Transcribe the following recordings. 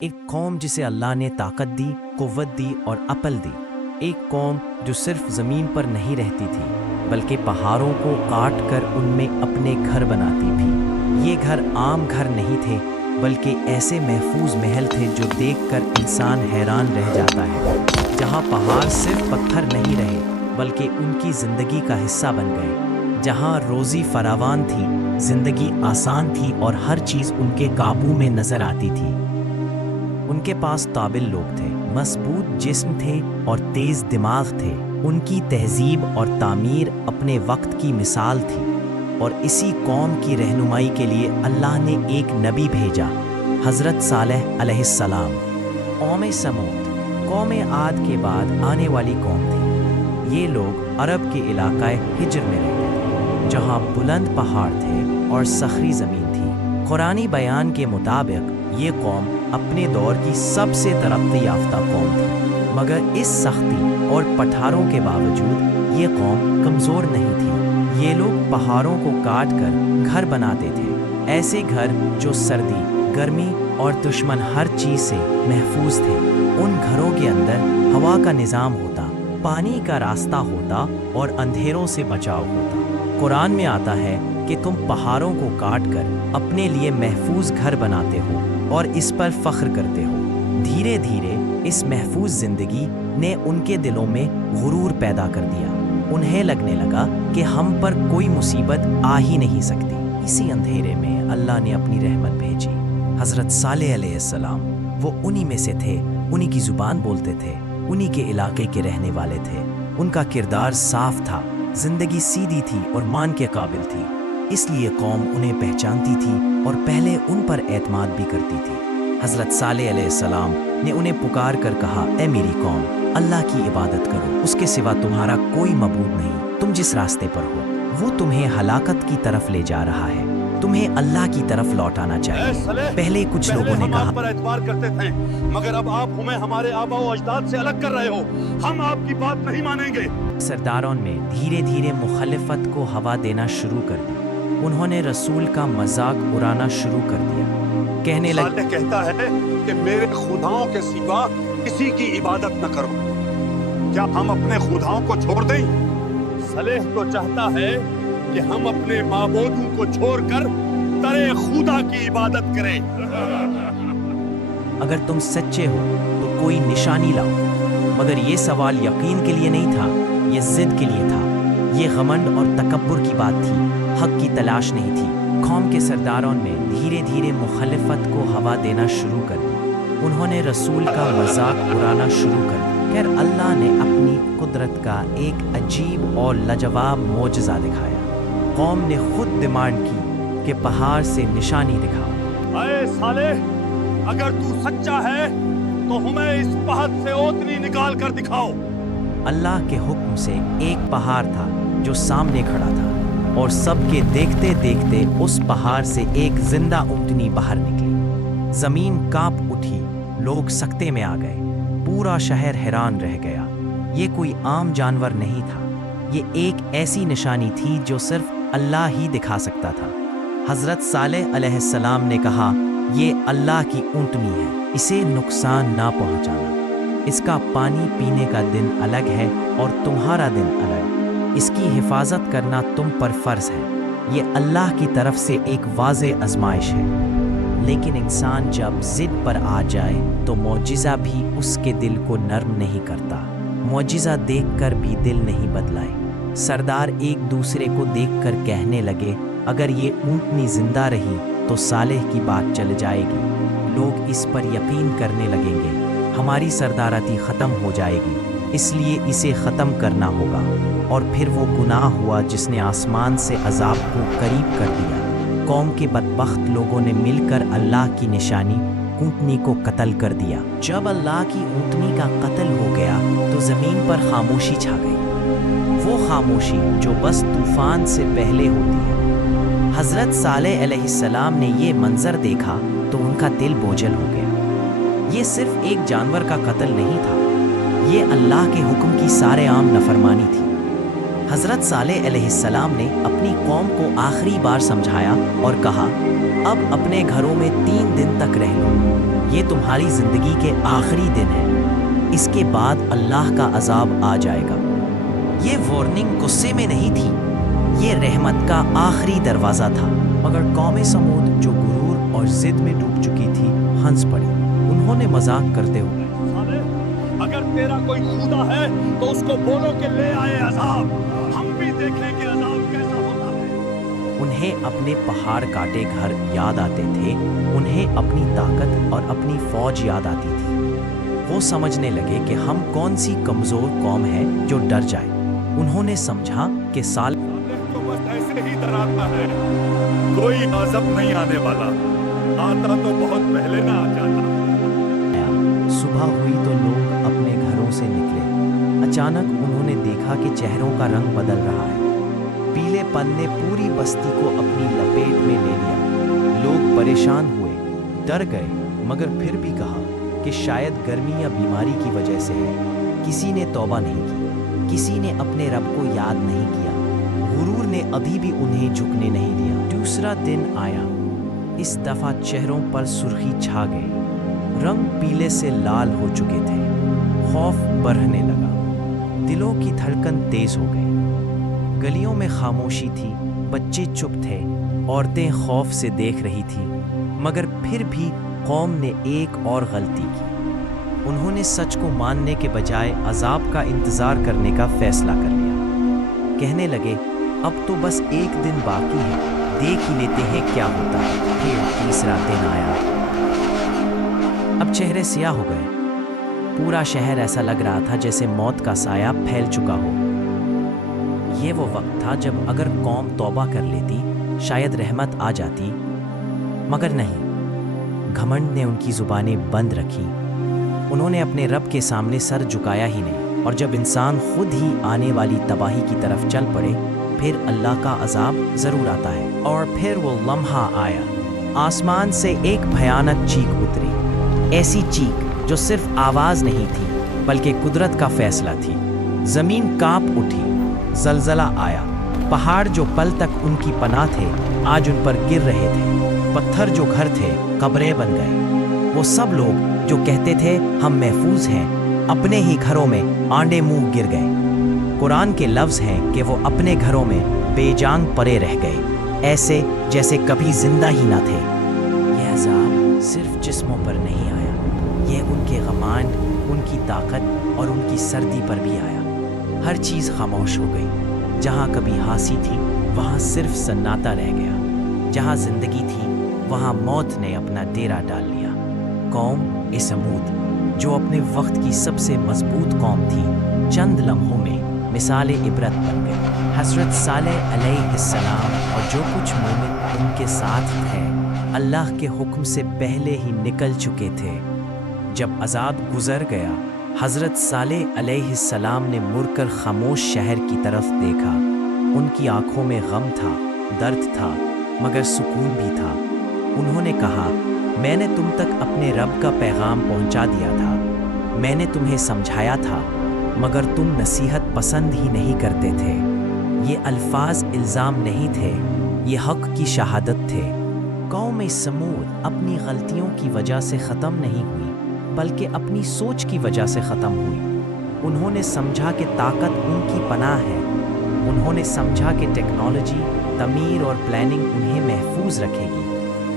ایک قوم جسے اللہ نے طاقت دی، قوت دی اور عقل دی۔ ایک قوم جو صرف زمین پر نہیں رہتی تھی بلکہ پہاڑوں کو کاٹ کر ان میں اپنے گھر بناتی تھی۔ یہ گھر عام گھر نہیں تھے بلکہ ایسے محفوظ محل تھے جو دیکھ کر انسان حیران رہ جاتا ہے، جہاں پہاڑ صرف پتھر نہیں رہے بلکہ ان کی زندگی کا حصہ بن گئے، جہاں روزی فراوان تھی، زندگی آسان تھی اور ہر چیز ان کے قابو میں نظر آتی تھی۔ ان کے پاس قابل لوگ تھے، مضبوط جسم تھے اور تیز دماغ تھے۔ ان کی تہذیب اور تعمیر اپنے وقت کی مثال تھی، اور اسی قوم کی رہنمائی کے لیے اللہ نے ایک نبی بھیجا، حضرت صالح علیہ السلام۔ قوم سمود قوم عاد کے بعد آنے والی قوم تھی۔ یہ لوگ عرب کے علاقۂ حجر میں رہتے تھے، جہاں بلند پہاڑ تھے اور صخری زمین تھی۔ قرآنی بیان کے مطابق یہ قوم اپنے دور کی سب سے ترقی یافتہ قوم تھی، مگر اس سختی اور پٹھاروں کے باوجود یہ قوم کمزور نہیں تھی۔ یہ لوگ پہاڑوں کو کاٹ کر گھر بناتے تھے، ایسے گھر جو سردی، گرمی اور دشمن ہر چیز سے محفوظ تھے۔ ان گھروں کے اندر ہوا کا نظام ہوتا، پانی کا راستہ ہوتا اور اندھیروں سے بچاؤ ہوتا۔ قرآن میں آتا ہے کہ تم پہاڑوں کو کاٹ کر اپنے لیے محفوظ گھر بناتے ہو اور اس پر فخر کرتے ہو۔ دھیرے دھیرے اس محفوظ زندگی نے ان کے دلوں میں غرور پیدا کر دیا۔ انہیں لگنے لگا کہ ہم پر کوئی مصیبت آ ہی نہیں سکتی۔ اسی اندھیرے میں اللہ نے اپنی رحمت بھیجی، حضرت صالح علیہ السلام۔ وہ انہی میں سے تھے، انہی کی زبان بولتے تھے، انہی کے علاقے کے رہنے والے تھے۔ ان کا کردار صاف تھا، زندگی سیدھی تھی اور مان کے قابل تھی، اس لیے قوم انہیں پہچانتی تھی اور پہلے ان پر اعتماد بھی کرتی تھی۔ حضرت صالح علیہ السلام نے انہیں پکار کر کہا، اے میری قوم، اللہ کی عبادت کرو، اس کے سوا تمہارا کوئی معبود نہیں۔ تم جس راستے پر ہو وہ تمہیں ہلاکت کی طرف لے جا رہا ہے، تمہیں اللہ کی طرف لوٹانا چاہیے۔ پہلے کچھ لوگوں نے کہا، ہم آپ پر اعتبار کرتے تھے، مگر اب آپ ہمیں ہمارے آباء و اجداد سے الگ کر رہے ہو، ہم آپ کی بات نہیں مانیں گے۔ سرداروں نے دھیرے دھیرے مخالفت کو ہوا دینا شروع کر دی۔ انہوں نے رسول کا مذاق اڑانا شروع کر دیا، کہنے لگے، صالح کہتا ہے کہ میرے خداؤں کے سوا کسی کی عبادت نہ کرو۔ کیا ہم اپنے خداؤں کو چھوڑ دیں؟ صالح تو چاہتا ہے کہ ہم اپنے معبودوں کو چھوڑ کر ترے خدا کی عبادت کریں۔ اگر تم سچے ہو تو کوئی نشانی لاؤ۔ مگر یہ سوال یقین کے لیے نہیں تھا، یہ ضد کے لیے تھا۔ یہ غمنڈ اور تکبر کی بات تھی، حق کی تلاش نہیں تھی۔ قوم کے سرداروں نے دھیرے دھیرے مخالفت کو ہوا دینا شروع کر دی۔ انہوں نے رسول کا مذاق اڑانا شروع کر دیا۔ پھر اللہ نے اپنی قدرت کا ایک عجیب اور لاجواب معجزہ دکھایا۔ قوم نے خود ڈیمانڈ کی کہ پہاڑ سے نشانی دکھاؤ۔ اے صالح، اگر تو سچا ہے تو ہمیں اس پہاڑ سے اوتنی نکال کر دکھاؤ۔ اللہ کے حکم سے ایک پہاڑ تھا جو سامنے کھڑا تھا، اور سب کے دیکھتے دیکھتے اس پہاڑ سے ایک زندہ اونٹنی باہر نکلی۔ زمین کانپ اٹھی، لوگ سکتے میں آ گئے، پورا شہر حیران رہ گیا۔ یہ کوئی عام جانور نہیں تھا، یہ ایک ایسی نشانی تھی جو صرف اللہ ہی دکھا سکتا تھا۔ حضرت صالح علیہ السلام نے کہا، یہ اللہ کی اونٹنی ہے، اسے نقصان نہ پہنچانا۔ اس کا پانی پینے کا دن الگ ہے اور تمہارا دن الگ، اس کی حفاظت کرنا تم پر فرض ہے۔ یہ اللہ کی طرف سے ایک واضح آزمائش ہے۔ لیکن انسان جب ضد پر آ جائے تو معجزہ بھی اس کے دل کو نرم نہیں کرتا، معجزہ دیکھ کر بھی دل نہیں بدلائے۔ سردار ایک دوسرے کو دیکھ کر کہنے لگے، اگر یہ اونٹنی زندہ رہی تو صالح کی بات چل جائے گی، لوگ اس پر یقین کرنے لگیں گے، ہماری سردارتی ختم ہو جائے گی، اس لیے اسے ختم کرنا ہوگا۔ اور پھر وہ گناہ ہوا جس نے آسمان سے عذاب کو قریب کر دیا۔ قوم کے بدبخت لوگوں نے مل کر اللہ کی نشانی اونٹنی کو قتل کر دیا۔ جب اللہ کی اونٹنی کا قتل ہو گیا تو زمین پر خاموشی چھا گئی، وہ خاموشی جو بس طوفان سے پہلے ہوتی ہے۔ حضرت صالح علیہ السلام نے یہ منظر دیکھا تو ان کا دل بوجھل ہو گیا۔ یہ صرف ایک جانور کا قتل نہیں تھا، یہ اللہ کے حکم کی سارے عام نافرمانی تھی۔ حضرت صالح علیہ السلام نے اپنی قوم کو آخری بار سمجھایا اور کہا، اب اپنے گھروں میں 3 دن تک رہ لو، یہ تمہاری زندگی کے آخری دن ہے، اس کے بعد اللہ کا عذاب آ جائے گا۔ یہ وارننگ غصے میں نہیں تھی، یہ رحمت کا آخری دروازہ تھا۔ مگر قوم سمود جو غرور اور ضد میں ڈوب چکی تھی ہنس پڑی۔ انہوں نے مذاق کرتے ہوئے، اگر تیرا کوئی خدا ہے تو اس کو بولو کہ لے آئے عذاب، ہم بھی دیکھیں کہ عذاب کیسا ہوتا ہے۔ انہیں اپنے پہاڑ کاٹے گھر یاد آتے تھے، انہیں اپنی طاقت اور اپنی فوج یاد آتی تھی۔ وہ سمجھنے لگے کہ ہم کون سی کمزور قوم ہے جو ڈر جائے۔ انہوں نے سمجھا کہ تو بس ایسے ہی ڈراتا ہے، کوئی غضب نہیں آنے والا، آتا تو بہت پہلے نہ آ جاتا۔ صبح ہوئی تو لوگ اپنے گھروں سے نکلے۔ اچانک انہوں نے دیکھا کہ چہروں کا رنگ بدل رہا ہے۔ پیلے پن نے پوری بستی کو اپنی لپیٹ میں لے لیا۔ لوگ پریشان ہوئے، ڈر گئے، مگر پھر بھی کہا کہ شاید گرمی یا بیماری کی وجہ سے ہے۔ کسی نے توبہ نہیں کی، کسی نے اپنے رب کو یاد نہیں کیا۔ غرور نے ابھی بھی انہیں جھکنے نہیں دیا۔ دوسرا دن آیا، اس دفعہ چہروں پر سرخی چھا گئی، رنگ پیلے سے لال ہو چکے تھے۔ خوف بڑھنے لگا، دلوں کی دھڑکن تیز ہو گئی۔ گلیوں میں خاموشی تھی، بچے چپ تھے، عورتیں خوف سے دیکھ رہی تھیں۔ مگر پھر بھی قوم نے ایک اور غلطی کی۔ انہوں نے سچ کو ماننے کے بجائے عذاب کا انتظار کرنے کا فیصلہ کر لیا۔ کہنے لگے، اب تو بس ایک دن باقی ہے، دیکھ ہی لیتے ہیں کیا ہوتا ہے۔ پھر تیسرا دن آیا، اب چہرے سیاہ ہو گئے۔ پورا شہر ایسا لگ رہا تھا جیسے موت کا سایہ پھیل چکا ہو۔ یہ وہ وقت تھا جب اگر قوم توبہ کر لیتی شاید رحمت آ جاتی، مگر نہیں، گھمنڈ نے ان کی زبانیں بند رکھی۔ انہوں نے اپنے رب کے سامنے سر جھکایا ہی نہیں، اور جب انسان خود ہی آنے والی تباہی کی طرف چل پڑے پھر اللہ کا عذاب ضرور آتا ہے۔ اور پھر وہ لمحہ آیا، آسمان سے ایک بھیانک چیخ اتری، ایسی چیخ جو صرف آواز نہیں تھی بلکہ قدرت کا فیصلہ تھی۔ زمین کانپ اٹھی، زلزلہ آیا، پہاڑ جو پل تک ان کی پناہ تھے آج ان پر گر رہے تھے، پتھر جو گھر تھے قبریں بن گئے۔ وہ سب لوگ جو کہتے تھے ہم محفوظ ہیں، اپنے ہی گھروں میں آنڈے منہ گر گئے۔ قرآن کے لفظ ہیں کہ وہ اپنے گھروں میں بے جان پڑے رہ گئے، ایسے جیسے کبھی زندہ ہی نہ تھے۔ یہ عذاب صرف جسموں پر نہیں آیا، یہ ان کے غمانڈ، ان کی طاقت اور ان کی سردی پر بھی آیا۔ ہر چیز خاموش ہو گئی، جہاں کبھی ہنسی تھی وہاں صرف سناٹا رہ گیا، جہاں زندگی تھی وہاں موت نے اپنا ڈیرا ڈال لیا۔ قوم سمود جو اپنے وقت کی سب سے مضبوط قوم تھی، چند لمحوں میں مثال عبرت بن گئی۔ حضرت صالح علیہ السلام اور جو کچھ مومن ان کے ساتھ تھے اللہ کے حکم سے پہلے ہی نکل چکے تھے۔ جب عذاب گزر گیا، حضرت صالح علیہ السلام نے مڑ کر خاموش شہر کی طرف دیکھا۔ ان کی آنکھوں میں غم تھا، درد تھا، مگر سکون بھی تھا۔ انہوں نے کہا، میں نے تم تک اپنے رب کا پیغام پہنچا دیا تھا، میں نے تمہیں سمجھایا تھا، مگر تم نصیحت پسند ہی نہیں کرتے تھے۔ یہ الفاظ الزام نہیں تھے، یہ حق کی شہادت تھے۔ قوم سمود اپنی غلطیوں کی وجہ سے ختم نہیں ہوئی، بلکہ اپنی سوچ کی وجہ سے ختم ہوئی۔ انہوں نے سمجھا کہ طاقت ان کی پناہ ہے، انہوں نے سمجھا کہ ٹیکنالوجی، تعمیر اور پلاننگ انہیں محفوظ رکھے گی۔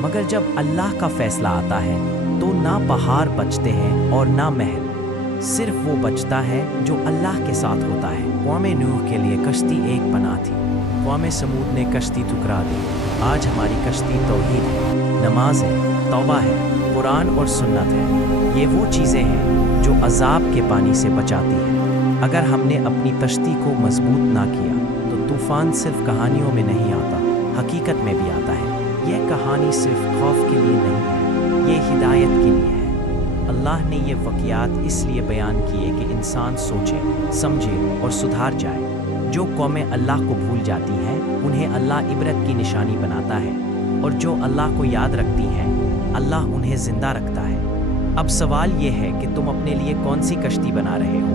مگر جب اللہ کا فیصلہ آتا ہے تو نہ پہاڑ بچتے ہیں اور نہ محل، صرف وہ بچتا ہے جو اللہ کے ساتھ ہوتا ہے۔ قوم نوح کے لیے کشتی ایک پناہ تھی، قوم سمود نے کشتی ٹھکرا دی۔ آج ہماری کشتی توحید ہے، نماز ہے، توبہ ہے، قرآن اور سنت ہے۔ یہ وہ چیزیں ہیں جو عذاب کے پانی سے بچاتی ہیں۔ اگر ہم نے اپنی کشتی کو مضبوط نہ کیا تو طوفان صرف کہانیوں میں نہیں آتا، حقیقت میں بھی آتا ہے۔ یہ کہانی صرف خوف کے لیے نہیں ہے، یہ ہدایت کے لیے ہے۔ اللہ نے یہ واقعات اس لیے بیان کیے کہ انسان سوچے، سمجھے اور سدھار جائے۔ جو قومیں اللہ کو بھول جاتی ہیں انہیں اللہ عبرت کی نشانی بناتا ہے، اور جو اللہ کو یاد رکھتی ہیں اللہ انہیں زندہ رکھتا ہے۔ اب سوال یہ ہے کہ تم اپنے لیے کون سی کشتی بنا رہے ہو؟